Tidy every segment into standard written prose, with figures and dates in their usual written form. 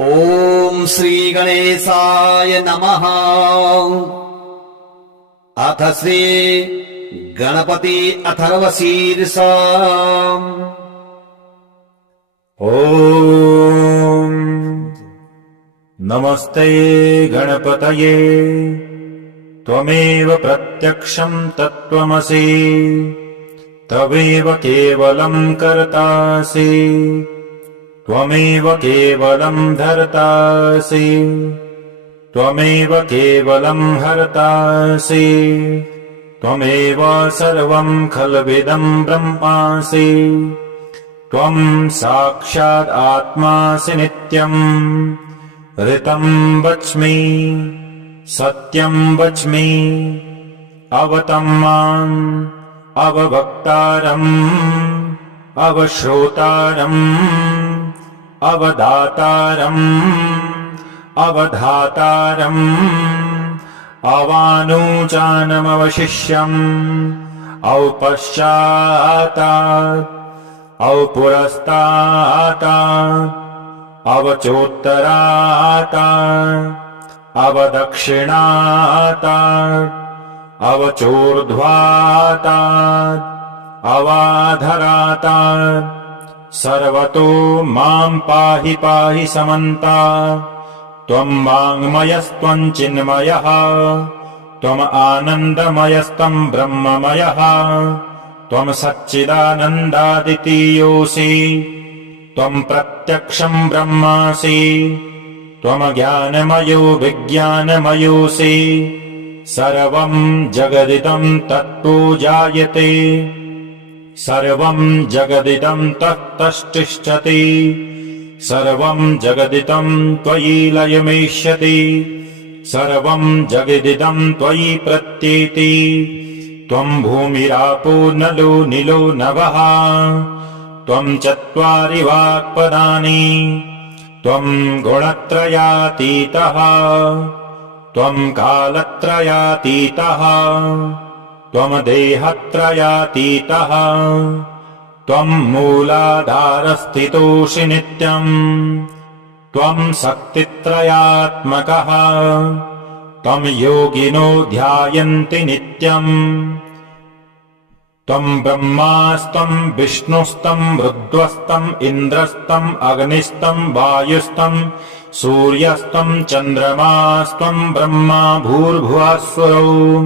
ॐ श्री गणेशाय नमः। अथ श्री गणपति अथर्वशीर्षा। ॐ नमस्ते गणपतये। त्वमेव प्रत्यक्षं तत्त्वमसि, तवेव केवलं कर्तासि, त्वमेव केवलं धर्तासि, त्वमेव केवलं हर्तासि, त्वमेव सर्वं खल्विदं ब्रह्मासि, त्वं साक्षात् आत्मासि नित्यम्। ऋतं वच्मि सत्यं वच्मि, अवतं माम् अववक्तारम् अवश्रोतारम् अवदातारम् अवधातारम् अवानुचानमवशिष्यम् औपश्चातात् औपुरस्तातात् अवचोत्तरातात् अवदक्षिणातात् अवचोर्ध्वातात् अवाधरातात्। सर्वतो मां पाहि पाहि समन्तात्। त्वं वाङ्मयस्त्वं चिन्मयः, त्वम् आनन्दमयस्तं ब्रह्ममयः, त्वं सच्चिदानन्दादितीयोऽसि, त्वं प्रत्यक्षं ब्रह्मासि, त्वं ज्ञानमयो विज्ञानमयोऽसि। सर्वं जगदिदं तत्तो जायते, सर्वं जगदिदं तत्तष्टिष्ठति, सर्वं जगदिदं त्वयि लयमेष्यति, सर्वं जगदिदं त्वयि प्रत्येति। त्वं भूमिरापो नलो निलो नभः, त्वं चत्वारि वाक्पदानि, त्वं गुणत्रयातीतः, त्वं कालत्रयातीतः, त्वं देहत्रयातीतः, त्वं मूलाधारस्थितोऽसि नित्यम्, त्वं शक्तित्रयात्मकः, त्वं योगिनो ध्यायन्ति नित्यम्। त्वं ब्रह्मास्तं विष्णुस्तं रुद्रस्तं इन्द्रस्तं अग्निस्तं वायुस्तं सूर्यस्तं चन्द्रमास्तं ब्रह्मा भूर्भुवस्सुरौ।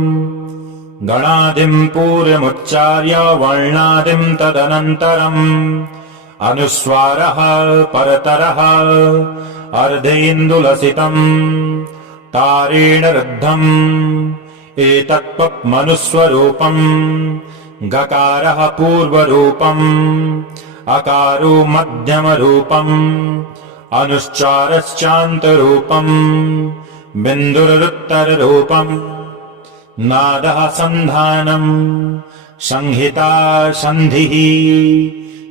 गणादिं पूर्वमुच्चार्य वर्णादिं तदनन्तरम् अनुस्वारः परतरः अर्धेन्दुलसितम् तारेण रुद्धम्। एतत्त्वमनुस्वरूपम् गकारः पूर्वरूपम्, अकारो मध्यमरूपम्, अनुश्चारश्चान्तरूपम्, बिन्दुरुत्तररूपम्। नादः सन्धानम् संहिता सन्धिः,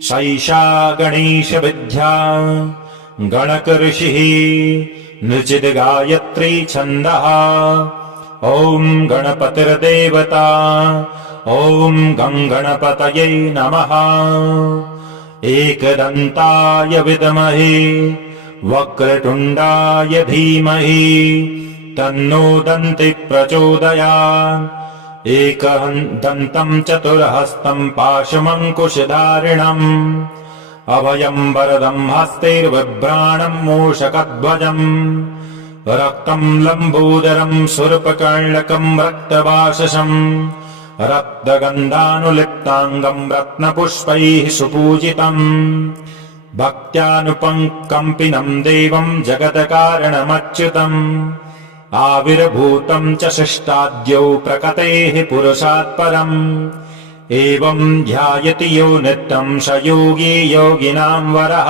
सैषा गणेशविद्या गणकऋषिः नृचिद्गायत्री छन्दः। ॐ गणपतिर्देवता, ॐ गं गणपतये नमः। एकदन्ताय विद्महे वक्रतुण्डाय धीमहि, तन्नो दन्ति प्रचोदयात्। एकदन्तं चतुर्हस्तं पाशमङ्कुशधारिणम्, अभयं वरदं हस्तैर्बिभ्राणं मूषकध्वजम्, रक्तं लम्बोदरं शूर्पकर्णकं रक्तवाससम्, रक्तगन्धानुलिप्ताङ्गं रत्नपुष्पैः सुपूजितम्। भक्त्यानुकम्पिनं देवं जगत्कारणमच्युतम्, आविर्भूतं च शिष्टाद्यौ प्रकृतेः पुरुषात् परम्। एवं ध्यायति यो नित्यं स योगी योगिनां वरः।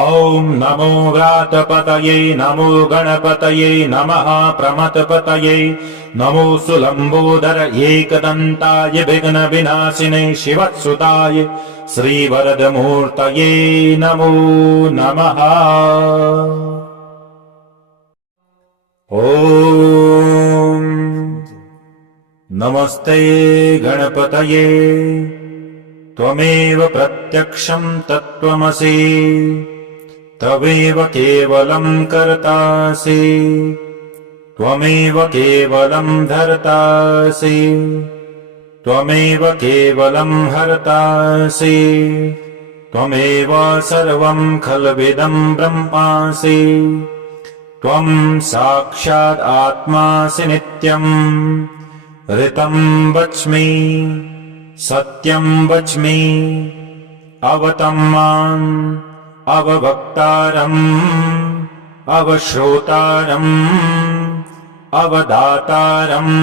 ॐ नमो व्रातपतये नमो गणपतये नमः। प्रमथपतये नमो सुलम्बोदर एकदन्ताय विघ्नविनाशिने शिवसुताय श्रीवरदमूर्तये नमो नमः। ॐ नमस्ते गणपतये। त्वमेव प्रत्यक्षं तत्त्वमसि, तवेव केवलं कर्तासि त्वमेव केवलं धर्तासि त्वमेव केवलं हर्तासि त्वमेव सर्वं खल्विदं ब्रह्मासि त्वं साक्षात् आत्मासि नित्यम् ऋतं वच्मि सत्यं वच्मि अवतं माम् अववक्तारम् अवश्रोतारम् अवदातारम्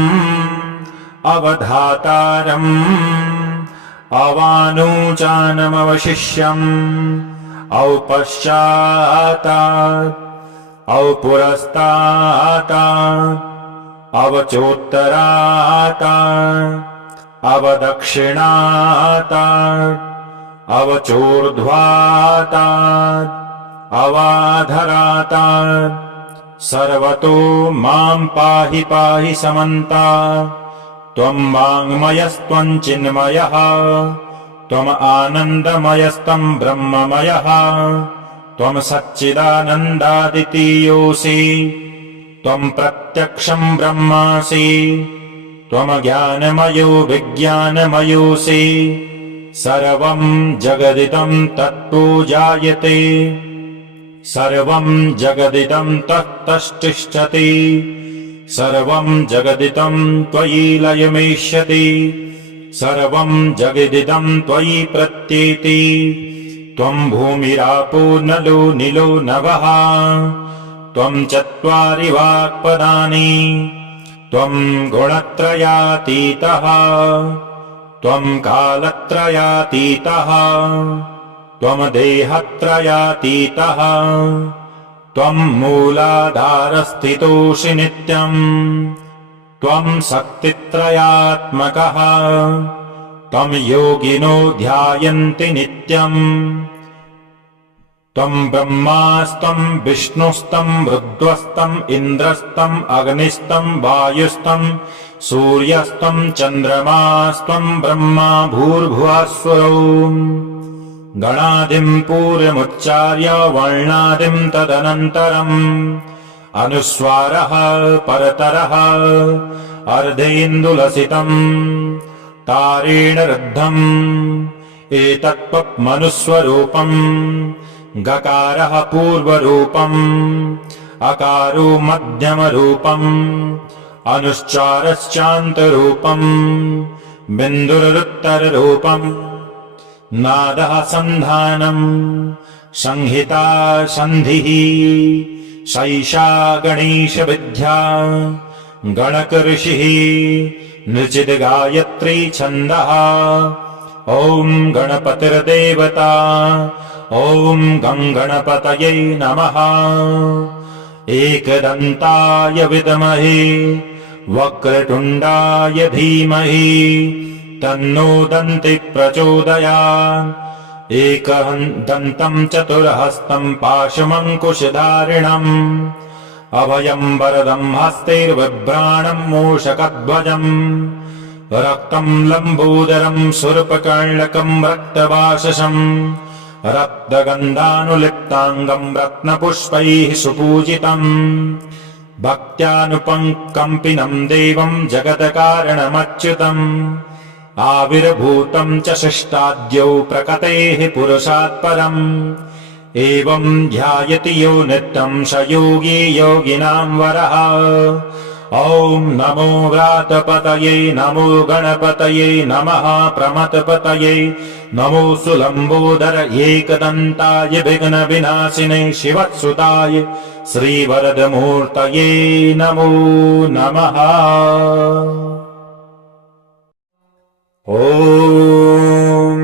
अवधातारम् अवानुचानमवशिष्यम् औपश्चातात् औपुरस्तातात् अवचोत्तरातात् अवदक्षिणातात् अवचोर्ध्वातात् अवाधरातात् सर्वतो मां पाहि पाहि समन्तात् त्वं वाङ्मयस्त्वं चिन्मयः त्वम् आनन्दमयस्तं ब्रह्ममयः त्वं सच्चिदानन्दादितीयोऽसि त्वं प्रत्यक्षं ब्रह्मासि त्वं ज्ञानमयो विज्ञानमयोऽसि सर्वं जगदिदं तत्तो जायते सर्वं जगदिदं तत्तष्टिष्ठति सर्वं जगदिदं त्वयि लयमेष्यति सर्वं जगदिदं त्वयि प्रत्येति त्वं भूमिरापो नलो निलो नभः त्वं चत्वारि वाक्पदानि त्वं गुणत्रयातीतः त्वं कालत्रयातीतः त्वं देहत्रयातीतः त्वं मूलाधारस्थितोऽसि नित्यम् त्वं शक्तित्रयात्मकः त्वं योगिनो ध्यायन्ति नित्यम् त्वं ब्रह्मास्तं विष्णुस्तं रुद्रस्तं इन्द्रस्तं अग्निस्तं वायुस्तं सूर्यस्तं चन्द्रमास्तं ब्रह्मा भूर्भुवस्वरो गणादिं पूर्वमुच्चार्य वर्णादिं तदनन्तरम् अनुस्वारः परतरः अर्धेन्दुलसितम् तारेण रुद्धम् एतत्त्वमनुस्वरूपम् गकारः पूर्वरूपम् अकारो मध्यमरूपम् अनुश्चारश्चान्तरूपम् बिन्दुरुत्तररूपम् नादः सन्धानम् संहिता सन्धिः सैषा गणेशविद्या गणकऋषिः नृचिद्गायत्री छन्दः ॐ गणपतिर्देवता ॐ गं गणपतये नमः एकदन्ताय विद्महे वक्रतुण्डाय धीमहि तन्नो दन्ति प्रचोदयात् एकदन्तं चतुर्हस्तं पाशमङ्कुशधारिणम् अभयं वरदं हस्तैर्बिभ्राणं मूषकध्वजम् रक्तं लम्बोदरं शूर्पकर्णकं रक्तवाससम् रक्तगन्धानुलिप्ताङ्गं रत्नपुष्पैः सुपूजितम् भक्त्यानुकम्पिनं देवं जगत्कारणमच्युतम् आविर्भूतं च शिष्टाद्यौ प्रकृतेः पुरुषात् परम् एवं ध्यायति यो नित्यं स योगी योगिनां वरः ॐ नमो व्रातपतये नमो गणपतये नमः प्रमथपतये नमो सुलम्बोदर एकदन्ताय विघ्नविनाशिने शिवसुताय श्रीवरदमूर्तये नमो नमः। ॐ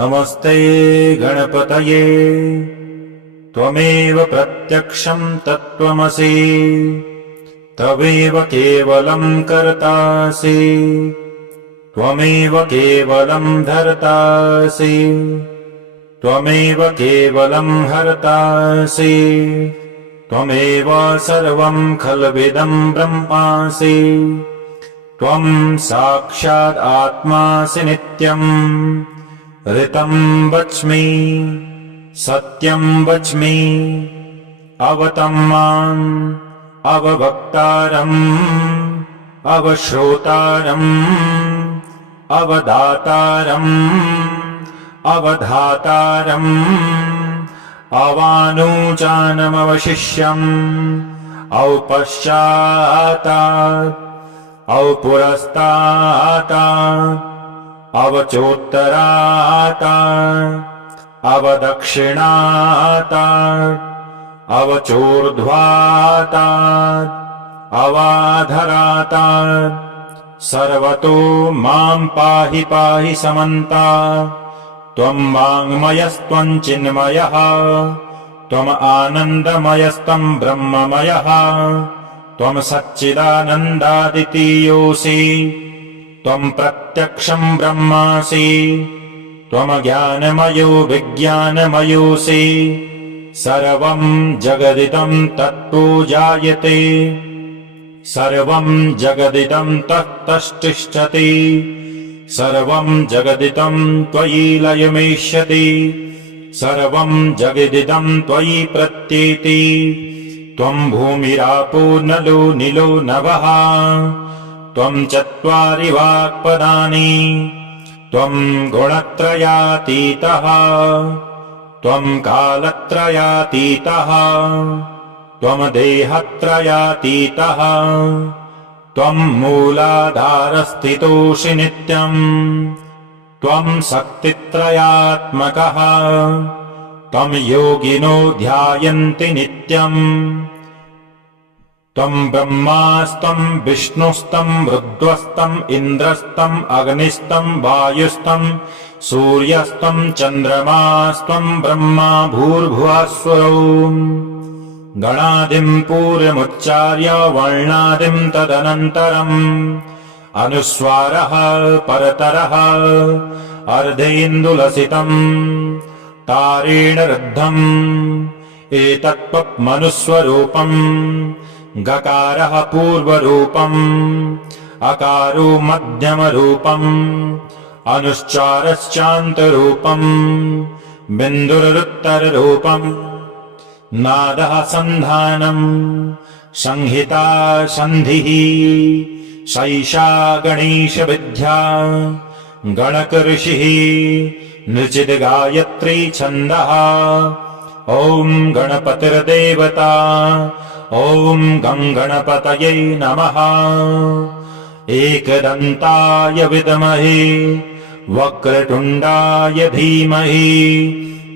नमस्ते गणपतये त्वमेव प्रत्यक्षं तत्त्वमसि तवेव केवलं कर्तासि त्वमेव केवलं धर्तासि त्वमेव केवलं हर्तासि त्वमेव सर्वं खल्विदं ब्रह्मासि त्वं साक्षात् आत्मासि नित्यम् ऋतं वच्मि सत्यं वच्मि अवतम्माम् अववक्तारम् अवश्रोतारम् अवदातारम् अवधातारम् अवानुचानमवशिष्यम् औपश्चातात् औपुरस्तातात् अवचोत्तरातात् अवदक्षिणातात् अवचोर्ध्वातात् अवाधरातात् सर्वतो मां पाहि पाहि समन्तात् त्वं वाङ्मयस्त्वं चिन्मयः त्वम् आनन्दमयस्तं ब्रह्ममयः त्वं सच्चिदानन्दादितीयोऽसि त्वं प्रत्यक्षं ब्रह्मासि त्वं ज्ञानमयो विज्ञानमयोऽसि सर्वं जगदिदं तत्तो जायते सर्वं जगदिदं तत्तष्टिष्ठति सर्वं जगदिदं त्वयि लयमेष्यति सर्वं जगदिदं त्वयि प्रत्येति त्वं भूमिरापो नलो निलो नभः त्वं चत्वारि वाक्पदानि त्वं गुणत्रयातीतः त्वं कालत्रयातीतः त्वं देहत्रयातीतः त्वं मूलाधारस्थितोऽसि नित्यम् त्वं शक्तित्रयात्मकः त्वं योगिनो ध्यायन्ति नित्यम् त्वं ब्रह्मास्तं विष्णुस्तं रुद्रस्तं इन्द्रस्तं अग्निस्तं वायुस्तं सूर्यस्तं चन्द्रमास्तं ब्रह्मा भूर्भुवस्वरो गणादिं पूर्वमुच्चार्य वर्णादिं तदनन्तरम् अनुस्वारः परतरः अर्धेन्दुलसितम् तारेण रुद्धम् एतत्त्वमनुस्वरूपम् गकारः पूर्वरूपम् अकारो मध्यमरूपम् अनुश्चारश्चान्तरूपम् बिन्दुरुत्तररूपम् नादः सन्धानम् संहिता सन्धिः सैषा गणेशविद्या गणकऋषिः नृचिद्गायत्री छन्दः ॐ गणपतिर्देवता ॐ गं गणपतये नमः एकदन्ताय विद्महे वक्रतुण्डाय धीमहि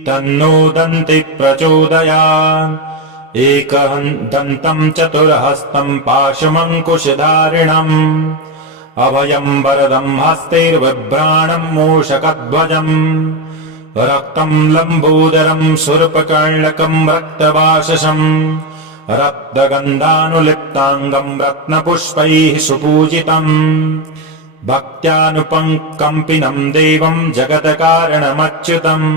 तन्नो दन्ति प्रचोदयात् एकदन्तं चतुर्हस्तं पाशमङ्कुशधारिणम् अभयं वरदं हस्तैर्बिभ्राणं मूषकध्वजम् रक्तं लम्बोदरं शूर्पकर्णकं रक्तवाससम् रक्तगन्धानुलिप्ताङ्गं रत्नपुष्पैः सुपूजितम् भक्त्यानुकम्पिनं देवं जगत्कारणमच्युतम्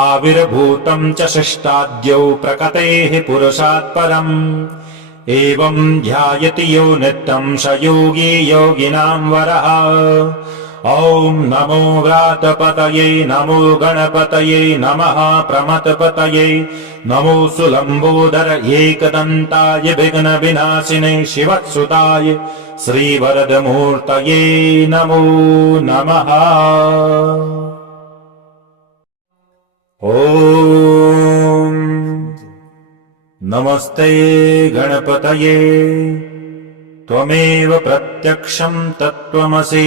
आविर्भूतं च शिष्टाद्यौ प्रकृतेः पुरुषात् परम् एवं ध्यायति यो नित्यं स योगी योगिनां वरः ॐ नमो व्रातपतये नमो गणपतये नमः प्रमथपतये नमो सुलम्बोदर एकदन्ताय विघ्नविनाशिने शिवसुताय श्रीवरदमूर्तये नमो नमः। ॐ नमस्ते गणपतये त्वमेव प्रत्यक्षं तत्त्वमसि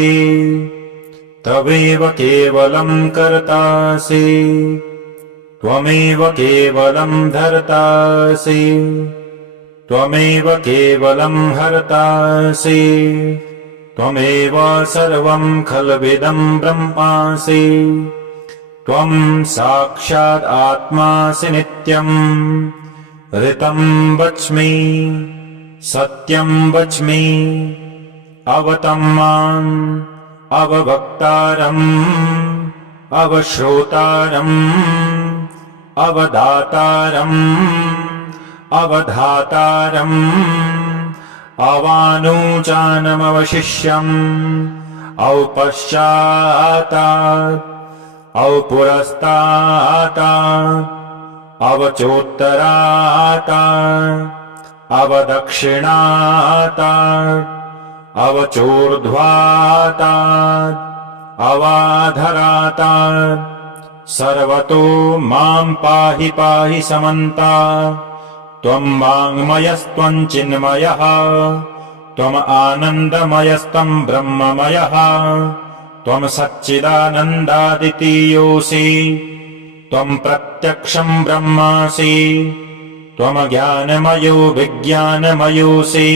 तवेव केवलं कर्तासि त्वमेव केवलं धर्तासि त्वमेव केवलं हर्तासि त्वमेव सर्वं खल्विदं ब्रह्मासि त्वं साक्षात् आत्मासि नित्यम् ऋतं वच्मि सत्यं वच्मि अवतम्माम् अववक्तारम् अवश्रोतारम् अवदातारम् अवधातारम् अवानुचानमवशिष्यम् औपश्चातात् पुरस्तात् अवचोत्तरात् अवदक्षिणात् अवचोर्ध्वात् अवाधरात् सर्वतो मां पाहि पाहि समन्तात् त्वं वाङ्मयस्त्वं चिन्मयः त्वम् आनन्दमयस्तं ब्रह्ममयः त्वं सच्चिदानन्दादितीयोऽसि त्वं प्रत्यक्षं ब्रह्मासि त्वं ज्ञानमयो विज्ञानमयोऽसि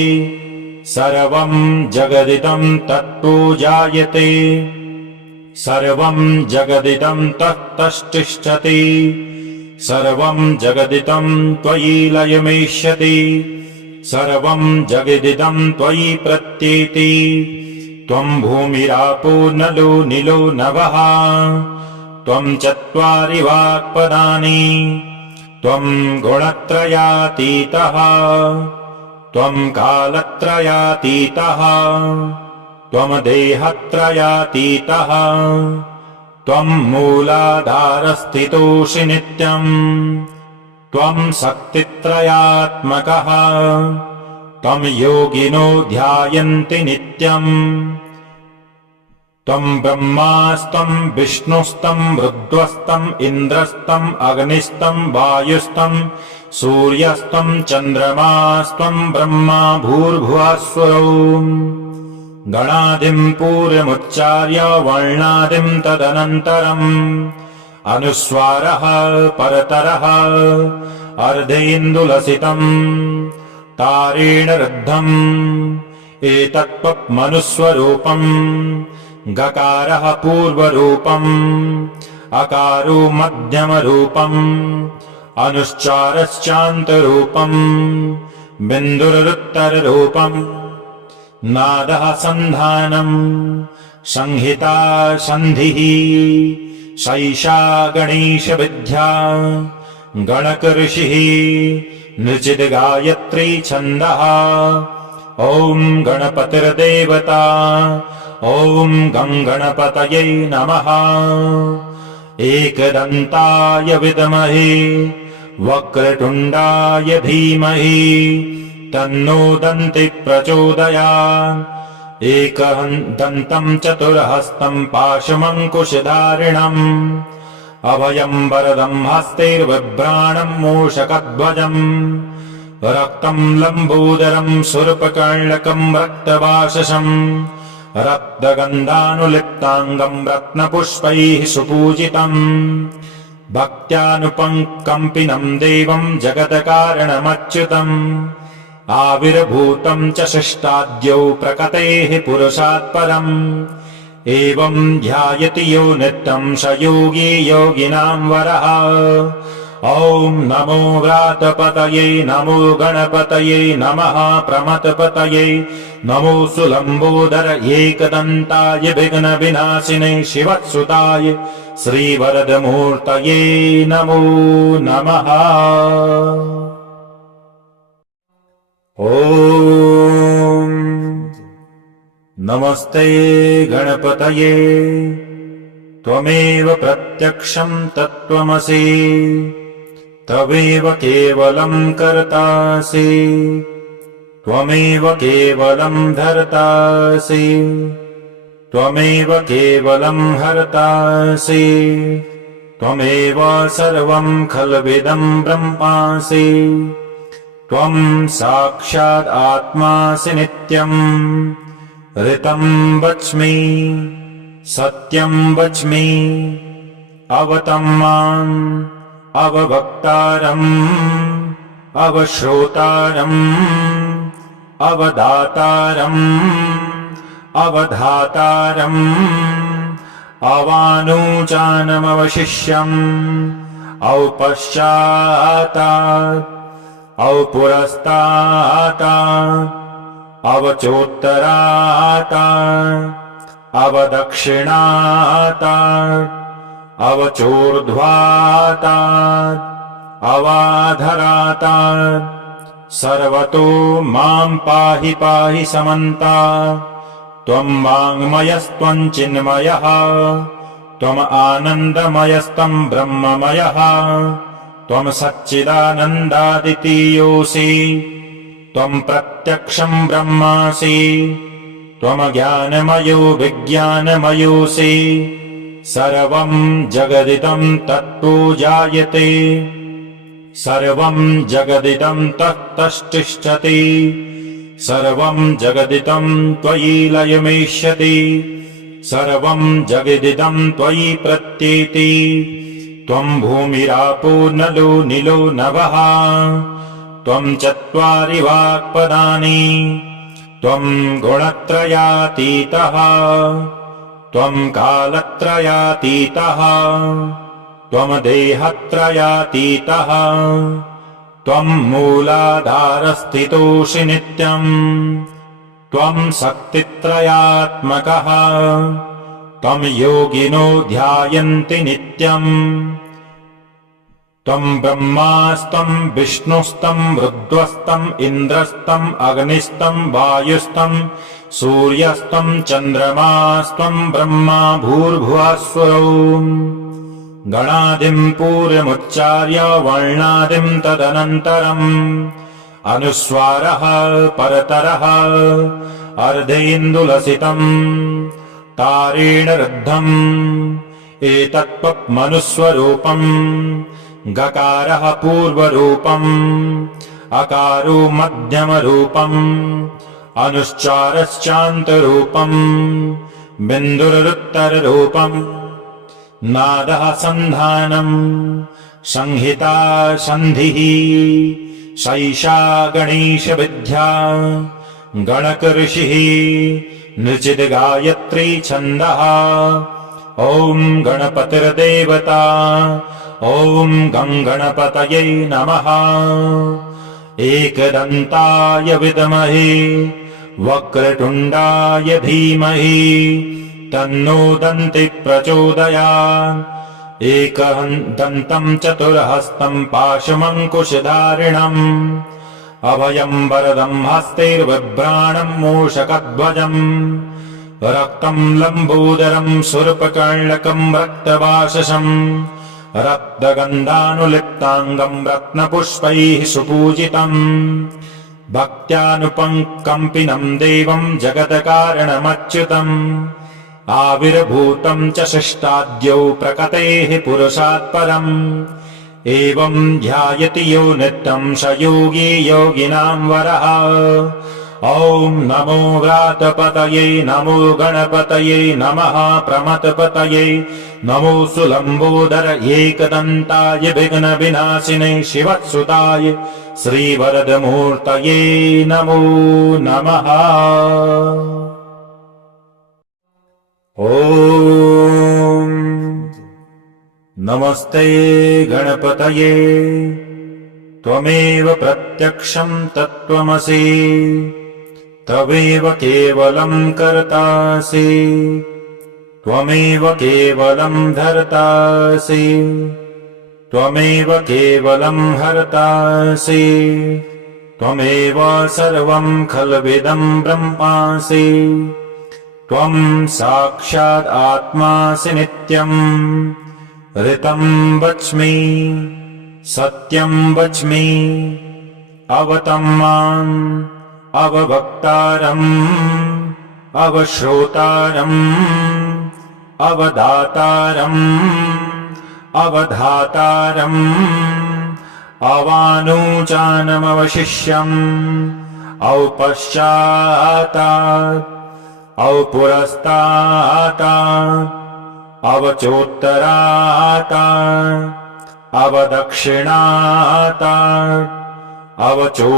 सर्वं जगदिदं तत्तो जायते सर्वं जगदिदं तत्तष्टिष्ठति सर्वं जगदिदं त्वयि लयमेष्यति सर्वं जगदिदं त्वयि प्रत्येति त्वं भूमिरापो नलो निलो नभः त्वं चत्वारि वाक्पदानि त्वं गुणत्रयातीतः त्वं कालत्रयातीतः त्वं देहत्रयातीतः त्वं मूलाधारस्थितोऽसि नित्यम् त्वं शक्तित्रयात्मकः त्वं योगिनो ध्यायन्ति नित्यम् त्वं ब्रह्मास्तं विष्णुस्तं रुद्रस्तं इन्द्रस्तं अग्निस्तं वायुस्तं सूर्यस्तं चन्द्रमास्तं ब्रह्मा भूर्भुवस्वरौ गणादिं पूर्वमुच्चार्य वर्णादिं तदनन्तरम् अनुस्वारः परतरः अर्धेन्दुलसितम् तारेण रुद्धम् एतत्त्वमनुस्वरूपम् गकारः पूर्वरूपम् अकारो मध्यमरूपम् अनुश्चारश्चान्तरूपम् बिन्दुरुत्तररूपम् नादः सन्धानम् संहिता सन्धिः सैषा गणेशविद्या गणकऋषिः नृचिद्गायत्री छन्दः ॐ गणपतिर्देवता ॐ गं गणपतये नमः एकदन्ताय विद्महे वक्रतुण्डाय धीमहि तन्नो दन्ति प्रचोदयात् एकदन्तं चतुर्हस्तं पाशमङ्कुशधारिणम् अभयं वरदं हस्तैर्बिभ्राणं मूषकध्वजम् रक्तं लम्बोदरं शूर्पकर्णकं रक्तवाससं रक्तगन्धानुलिप्ताङ्गं रत्नपुष्पैः सुपूजितम् भक्त्यानुकम्पिनं देवं जगत्कारणमच्युतम् आविर्भूतं च शिष्टाद्यौ प्रकृतेः पुरुषात् परम् एवं ध्यायति यो नित्यं स योगी योगिनां वरः ॐ नमो व्रातपतये नमो गणपतये नमः प्रमथपतये नमो सुलम्बोदर एकदन्ताय विघ्नविनाशिने शिवसुताय श्रीवरदमूर्तये नमो नमः। ॐ नमस्ते गणपतये त्वमेव प्रत्यक्षं तत्त्वमसि तवेव केवलं कर्तासि त्वमेव केवलं धर्तासि त्वमेव केवलं हर्तासि त्वमेव सर्वं खल्विदं ब्रह्मासि त्वं साक्षात् आत्मासि नित्यम् ऋतं वच्मि सत्यं वच्मि अवतं माम् अवभक्तारम् अवश्रोतारम् अवदातारम् अवधातारम् अवानुचानमवशिष्यम् औपश्चातात् औपुरस्तात् अवचोत्तरात् अवदक्षिणात् अवचोर्ध्वात् अवाधरात् सर्वतो मां पाहि पाहि समन्तात् त्वं वाङ्मयस्त्वं चिन्मयः त्वम् आनन्दमयस्तं ब्रह्ममयः त्वम् सच्चिदानन्दादितीयोऽसि त्वम् प्रत्यक्षम् ब्रह्मासि त्वम् ज्ञानमयो विज्ञानमयोऽसि सर्वम् जगदिदम् तत्तो जायते सर्वम् जगदिदम् तत्तष्टिष्ठति सर्वम् जगदिदम् त्वयि लयमेष्यति सर्वम् जगदिदम् त्वयि प्रत्येति त्वम् भूमिरापो नलो निलो नभः त्वम् चत्वारि वाक्पदानि त्वम् गुणत्रयातीतः त्वम् कालत्रयातीतः त्वम् देहत्रयातीतः त्वम् मूलाधारस्थितोऽसि नित्यम् त्वम् शक्तित्रयात्मकः त्वम् योगिनो ध्यायन्ति नित्यम् त्वम् ब्रह्मास्त्वम् विष्णुस्त्वम् रुद्रस्त्वम् इन्द्रस्त्वम् अग्निस्त्वम् वायुस्त्वम् सूर्यस्त्वम् चन्द्रमास्त्वम् ब्रह्मा भूर्भुवःस्वरो गणादिम् पूर्वमुच्चार्य वर्णादिम् तदनन्तरम् अनुस्वारः परतरः अर्धेन्दुलसितम् तारेण रुद्धम् एतत्त्वमनुस्वरूपम् गकारः पूर्वरूपम् अकारो मध्यमरूपम् अनुश्चारश्चान्तरूपम् बिन्दुरुत्तररूपम् नादः सन्धानम् संहिता सन्धिः सैषा गणेशविद्या गणकऋषिः नृचिद्गायत्री छन्दः ॐ गणपतिर्देवता ॐ गङ्गणपतये नमः एकदन्ताय विद्महे वक्रतुण्डाय धीमहि तन्नो दन्ति प्रचोदयात् एकदन्तम् चतुर्हस्तम् पाशमङ्कुशधारिणम् अभयम् वरदम् हस्तैर्बिभ्राणम् मूषकध्वजम् रक्तम् लम्बोदरम् शूर्पकर्णकम् रक्तवाससम् रक्तगन्धानुलिप्ताङ्गम् रत्नपुष्पैः सुपूजितम् भक्त्यानुपङ्कम्पिनम् देवम् जगत्कारणमच्युतम् आविर्भूतम् च शिष्टाद्यौ प्रकटेः पुरुषात् परम् एवम् ध्यायति यो नित्यम् स योगी योगिनाम् वरः ॐ नमो व्रातपतये नमो गणपतये नमः प्रमथपतये नमो सुलम्बोदर एकदन्ताय विघ्नविनाशिने शिवसुताय श्रीवरदमूर्तये नमो नमः ॐ नमस्ते गणपतये त्वमेव प्रत्यक्षम् तत्त्वमसि तवेव केवलम् कर्तासि त्वमेव केवलम् धर्तासि त्वमेव केवलम् हर्तासि त्वमेव सर्वम् खल्विदम् ब्रह्मासि त्वम् साक्षात् आत्मासि नित्यम् ऋतम् वच्मि सत्यम् वच्मि अवतम् माम् अववक्तारम् अवश्रोतारम् अवदातारम् अवधातारम् अवानुजानमवशिष्यम् औपश्चातात् औपुरस्तातात् अवचोत्तरातात् अवदक्षिणातात् अवचोर्ध्वातात्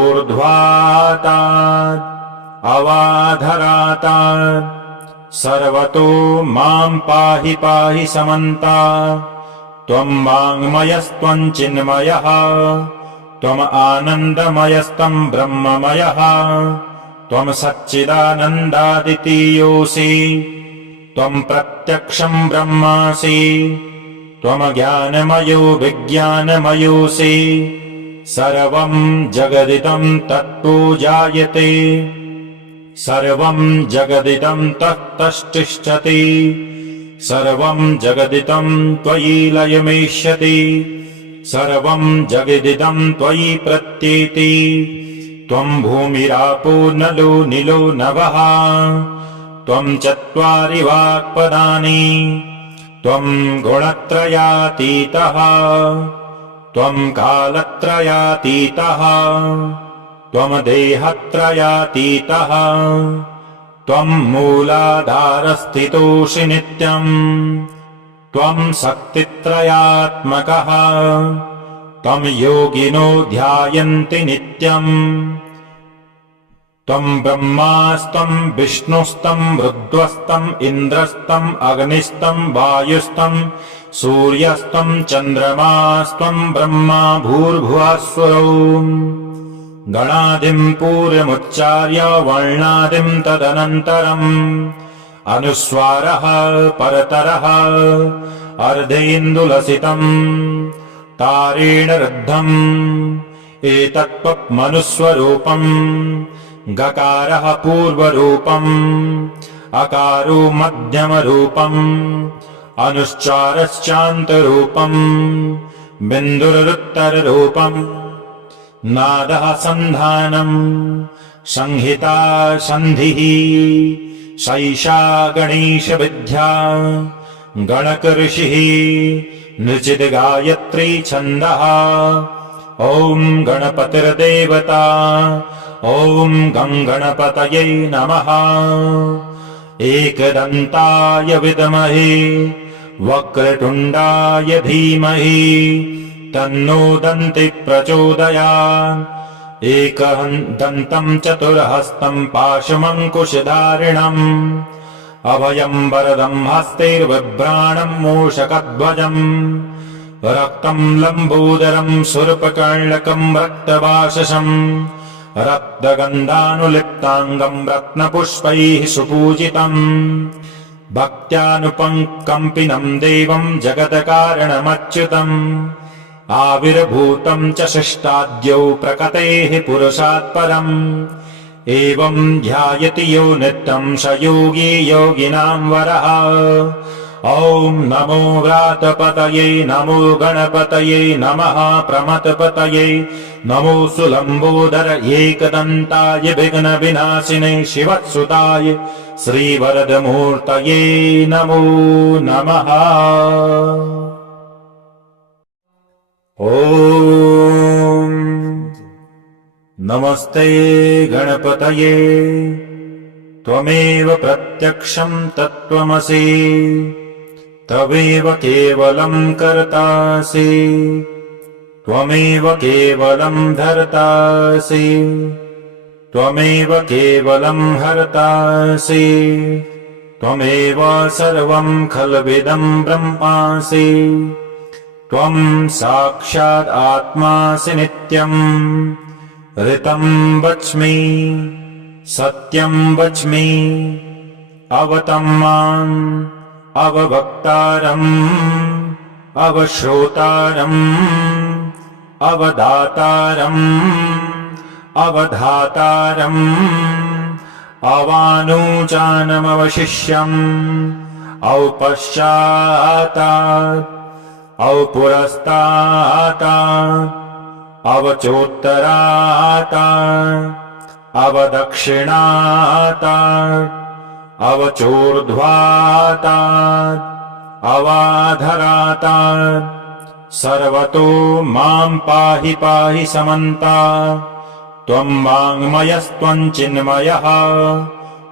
अवाधरातात् सर्वतो माम् पाहि पाहि समन्तात् त्वम् वाङ्मयस्त्वम् चिन्मयः त्वम् आनन्दमयस्त्वम् ब्रह्ममयः त्वम् सच्चिदानन्दादितीयोऽसि त्वम् प्रत्यक्षम् ब्रह्मासि त्वम् ज्ञानमयो विज्ञानमयोऽसि सर्वम् जगदिदम् तत्तो जायते सर्वम् जगदिदम् तत्तष्टिष्ठति सर्वं जगदिदं त्वयि लयमेष्यति सर्वं जगदिदं त्वयि प्रत्येति त्वं भूमिरापो नलो निलो नभः त्वं चत्वारि वाक्पदानि त्वं गुणत्रयातीतः त्वं कालत्रयातीतः त्वं देहत्रयातीतः त्वं मूलाधारस्थितोऽसि नित्यम् त्वं शक्तित्रयात्मकः त्वं योगिनो ध्यायन्ति नित्यम् त्वं ब्रह्मास्तं विष्णुस्तं रुद्रस्तं इन्द्रस्तं अग्निस्तं वायुस्तं सूर्यस्तं चन्द्रमास्तं ब्रह्मा भूर्भुवस्सुरौ गणादिं पूर्वमुच्चार्य वर्णादिं तदनन्तरम् अनुस्वारः परतरः अर्धेन्दुलसितम् तारेण रुद्धम् एतत्त्वमनुस्वरूपम् गकारः पूर्वरूपम् अकारो मध्यमरूपम् अनुश्चारश्चान्तरूपम् बिन्दुरुत्तररूपम् नादः सन्धानम् संहिता सन्धिः सैषा गणेशविद्या गणकऋषिः नृचिद्गायत्री छन्दः ॐ गणपतिर्देवता ॐ गं गणपतये नमः एकदन्ताय विद्महे वक्रतुण्डाय धीमहि तन्नो दन्ति प्रचोदयात् एकदन्तं चतुर्हस्तं पाशमङ्कुशधारिणम् अभयं वरदं हस्तैर्बिभ्राणं मूषकध्वजम् रक्तं लम्बोदरं शूर्पकर्णकं रक्तवाससम् रक्तगन्धानुलिप्ताङ्गं रत्नपुष्पैः सुपूजितम् भक्त्यानुकम्पिनं देवं जगत्कारणमच्युतम् आविर्भूतं च शिष्टाद्यौ प्रकृतेः पुरुषात् परम् एवं ध्यायति यो नित्यं स योगी योगिनां वरः ॐ नमो व्रातपतये नमो गणपतये नमः प्रमथपतये नमो सुलम्बोदर एकदन्ताय विघ्नविनाशिने शिवसुताय श्रीवरदमूर्तये नमो नमः। ॐ नमस्ते गणपतये त्वमेव प्रत्यक्षं तत्त्वमसि तवेव केवलं कर्तासि त्वमेव केवलं धर्तासि त्वमेव केवलं हर्तासि त्वमेव सर्वं खल्विदं ब्रह्मासि त्वं साक्षात् आत्मासि नित्यम् ऋतं वच्मि सत्यं वच्मि अवतं माम् अववक्तारम् अवश्रोतारम् अवदातारम् अवधातारम् अवानुजानमवशिष्यम् औपश्चातात् औपुरस्तातात् अवचोत्तरातात् अवदक्षिणातात् अवचोर्ध्वातात् अवाधरातात् सर्वतो मां पाहि पाहि समन्तात् त्वं वाङ्मयस्त्वं चिन्मयः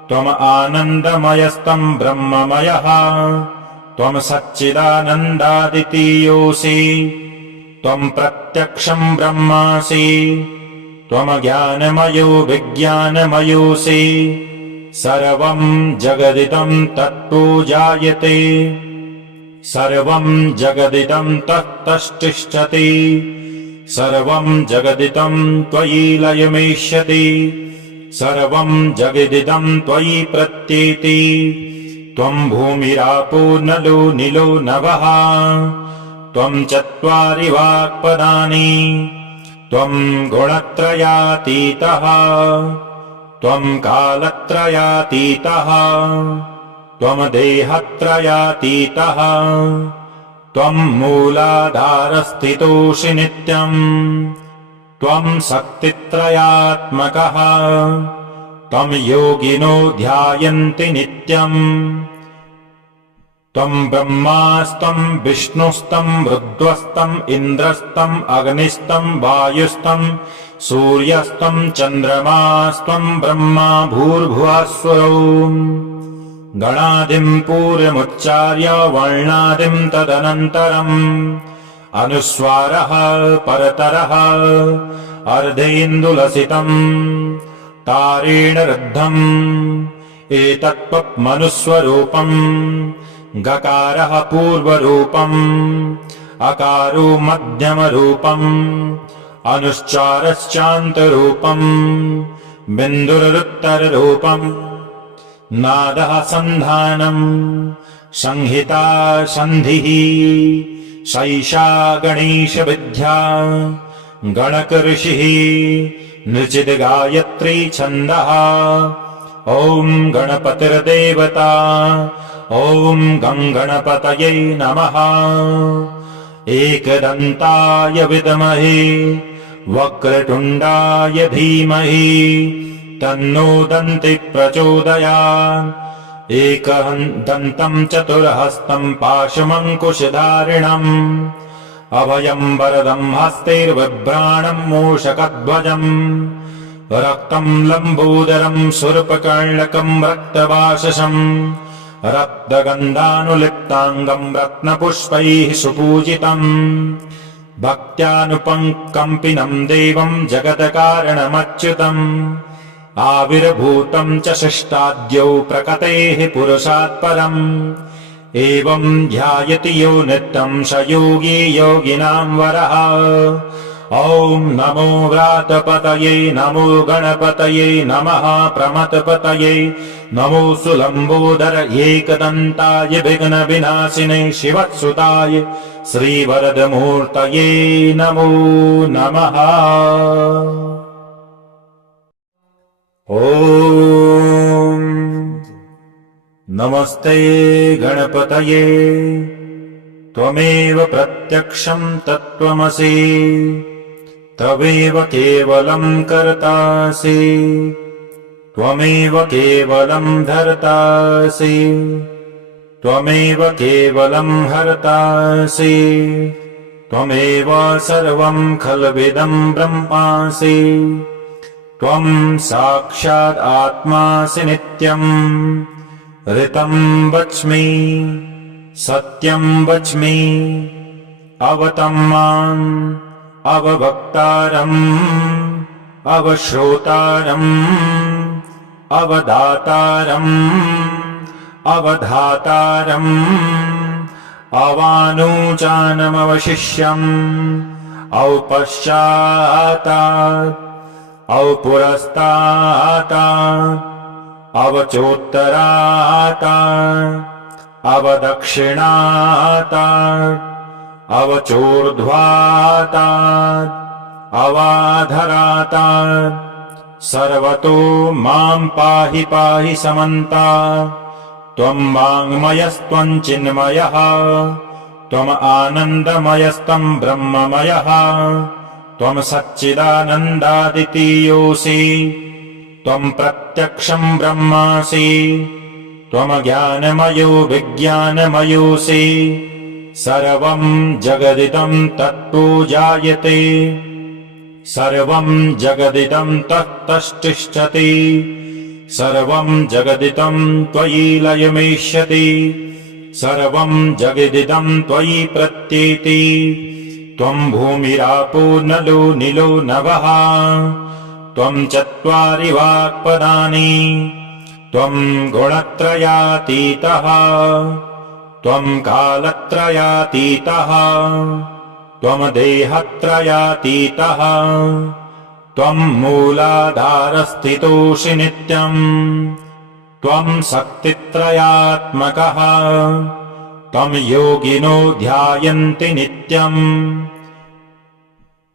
त्वम् आनन्दमयस्तं ब्रह्ममयः त्वं सच्चिदानन्दादितीयोऽसि त्वं प्रत्यक्षं ब्रह्मासि त्वं ज्ञानमयो विज्ञानमयोऽसि सर्वं जगदिदं तत्तो जायते सर्वं जगदिदं तत्तष्टिष्ठति सर्वं जगदिदं त्वयि लयमेष्यति सर्वं जगदिदं त्वयि प्रत्येति त्वं भूमिरापो नलो निलो नभः त्वं चत्वारि वाक्पदानि त्वं गुणत्रयातीतः त्वं कालत्रयातीतः त्वम् देहत्रयातीतः त्वम् मूलाधारस्थितोऽसि नित्यम् त्वम् शक्तित्रयात्मकः त्वम् योगिनो ध्यायन्ति नित्यम् त्वम् ब्रह्मास्त्वम् विष्णुस्त्वम् रुद्रस्त्वम् इन्द्रस्त्वम् अग्निस्त्वम् वायुस्त्वम् सूर्यस्त्वम् चन्द्रमास्त्वम् ब्रह्मा भूर्भुवःस्वरो गणादिम् पूर्वमुच्चार्य वर्णादिम् तदनन्तरम् अनुस्वारः परतरः अर्धेन्दुलसितम् तारेण रुद्धम् एतत्त्वमनुस्वरूपम् गकारः पूर्वरूपम् अकारो मध्यमरूपम् अनुश्चारश्चान्तरूपम् बिन्दुरुत्तररूपम् नादः सन्धानम् संहिता सन्धिः सैषा गणेशविद्या गणकऋषिः नृचिद्गायत्री छन्दः ॐ गणपतिर्देवता ॐ गङ्गणपतये नमः एकदन्ताय विद्महे वक्रतुण्डाय धीमहि तन्नो दन्ति प्रचोदयात् एकदन्तम् चतुर्हस्तम् पाशमङ्कुशधारिणम् अभयम् वरदम् हस्तैर्बिभ्राणम् मूषकध्वजम् रक्तम् लम्बोदरम् शूर्पकर्णकम् रक्तवाससम् रक्तगन्धानुलिप्ताङ्गम् रत्नपुष्पैः सुपूजितम् भक्त्यानुपङ्कम्पिनम् देवम् जगत्कारणमच्युतम् आविर्भूतम् च शिष्टाद्यौ प्रकटेः पुरुषात् परम् एवम् ध्यायति यो नित्यम् स योगी योगिनाम् वरः ॐ नमो व्रातपतये नमो गणपतये नमः प्रमथपतये नमो सुलम्बोदर एकदन्ताय विघ्नविनाशिने शिवसुताय श्रीवरदमूर्तये नमो नमः। ॐ नमस्ते गणपतये त्वमेव प्रत्यक्षम् तत्त्वमसि तवेव केवलम् कर्तासि त्वमेव केवलम् धर्तासि त्वमेव केवलम् हर्तासि त्वमेव सर्वम् खल्विदम् ब्रह्मासि त्वम् साक्षात् आत्मासि नित्यम् ऋतम् वच्मि सत्यम् वच्मि अवतम् माम् अवभक्तारम् अवश्रोतारम् अवदातारम् अवधातारम् अवानुचानमवशिष्यम् औपश्चातात् औपुरस्तातात् अवचोत्तरातात् अवदक्षिणातात् अवचोर्ध्वातात् अवाधरातात् सर्वतो माम् पाहि पाहि समन्तात् त्वम् वाङ्मयस्त्वम् चिन्मयः त्वम् आनन्दमयस्त्वम् ब्रह्ममयः त्वम् सच्चिदानन्दादितीयोऽसि त्वम् प्रत्यक्षम् ब्रह्मासि त्वम् ज्ञानमयो विज्ञानमयोऽसि सर्वम् जगदिदम् तत्तो जायते सर्वम् जगदिदम् तत्तष्टिष्ठति सर्वम् जगदिदम् त्वयि लयमेष्यति सर्वम् जगदिदम् त्वयि प्रत्येति त्वम् भूमिरापो नलो निलो नभः त्वम् चत्वारि वाक्पदानि त्वम् गुणत्रयातीतः त्वम् कालत्रयातीतः त्वम् देहत्रयातीतः त्वम् मूलाधारस्थितोऽसि नित्यम् त्वम् शक्तित्रयात्मकः त्वम् योगिनो ध्यायन्ति नित्यम्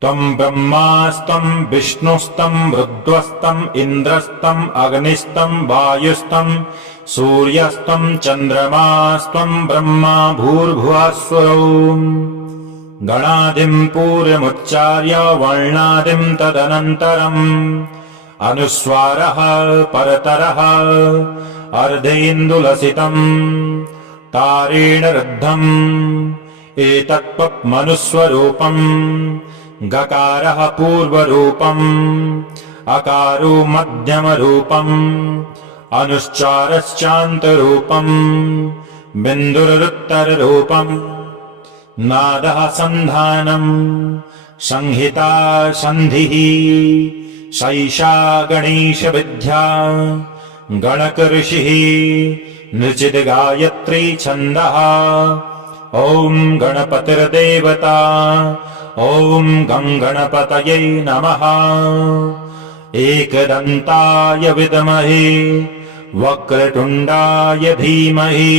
त्वम् ब्रह्मास्त्वम् विष्णुस्त्वम् रुद्रस्त्वम् इन्द्रस्त्वम् अग्निस्त्वम् वायुस्त्वम् सूर्यस्त्वम् चन्द्रमास्त्वम् ब्रह्मा भूर्भुवः स्वरौ गणादिम् पूर्वमुच्चार्य वर्णादिम् तदनन्तरम् अनुस्वारः परतरः अर्धेन्दुलसितम् तारेण रुद्धम् एतत्त्वमनुस्वरूपम् गकारः पूर्वरूपम् अकारो मध्यमरूपम् अनुश्चारश्चान्तरूपम् बिन्दुरुत्तररूपम् नादः सन्धानम् संहिता सन्धिः सैषा गणेशविद्या गणकऋषिः नृचिद्गायत्री छन्दः ॐ गणपतिर्देवता ॐ गं गणपतये नमः एकदन्ताय विद्महे वक्रतुण्डाय धीमहि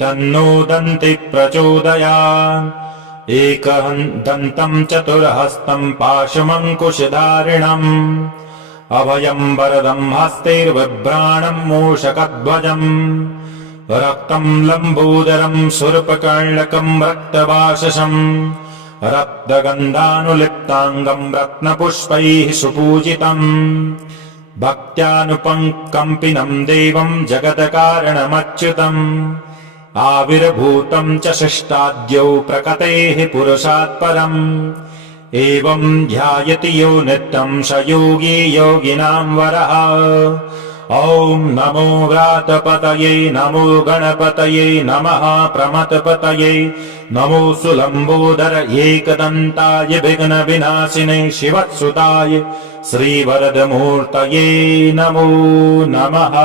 तन्नो दन्ति प्रचोदयात् एकदन्तम् चतुर्हस्तम् पाशमङ्कुशधारिणम् अभयम् वरदम् हस्तैर्बिभ्राणम् मूषकध्वजम् रक्तम् लम्बोदरम् शूर्पकर्णकम् रक्तवाससम् रक्तगन्धानुलिप्ताङ्गम् रत्नपुष्पैः सुपूजितम् भक्त्यानुपङ्कम्पिनम् देवम् जगत्कारणमच्युतम् आविर्भूतम् च शिष्टाद्यौ प्रकृतेः पुरुषात् परम् एवम् ध्यायति यो नित्यम् स योगी योगिनाम् वरः ॐ नमो व्रातपतये नमो गणपतये नमः प्रमथपतये नमो सुलम्बोदर एकदन्ताय विघ्नविनाशिने शिवसुताय श्रीवरदमूर्तये नमो नमः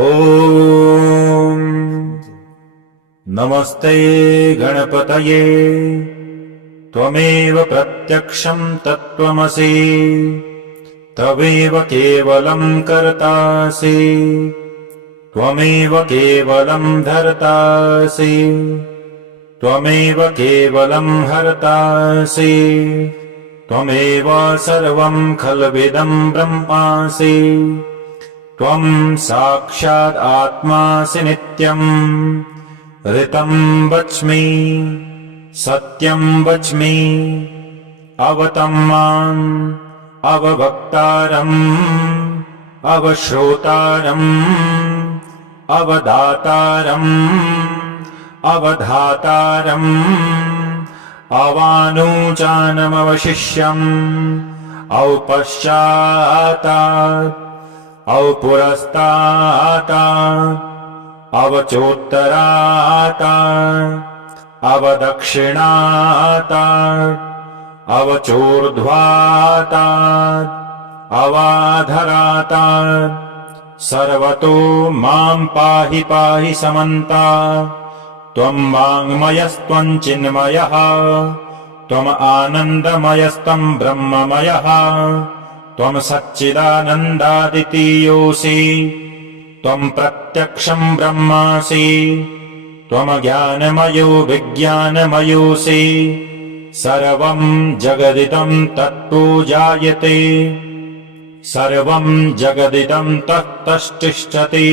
ॐ नमस्ते गणपतये त्वमेव प्रत्यक्षम् तत्त्वमसि तवेव केवलम् कर्तासि त्वमेव केवलम् धर्तासि त्वमेव केवलम् हर्तासि त्वमेव सर्वम् खल्विदम् ब्रह्मासि त्वम् साक्षात् आत्मासि नित्यम् ऋतम् वच्मि सत्यम् वच्मि अवतम् माम् अवभक्तारम् अवश्रोतारम् अवदातारम् अवधातारम् अवानुजानमवशिष्यम् औपश्चातात् औपुरस्तातात् अवचोत्तरातात् अवदक्षिणातात् अवचोर्ध्वातात् अवाधरातात् सर्वतो माम् पाहि पाहि समन्तात् त्वम् वाङ्मयस्त्वम् चिन्मयः त्वम् आनन्दमयस्त्वम् ब्रह्ममयः त्वम् सच्चिदानन्दादितीयोऽसि त्वम् प्रत्यक्षम् ब्रह्मासि त्वम् ज्ञानमयो विज्ञानमयोऽसि सर्वम् जगदिदम् तत्तो जायते सर्वम् जगदिदम् तत्तष्टिष्ठति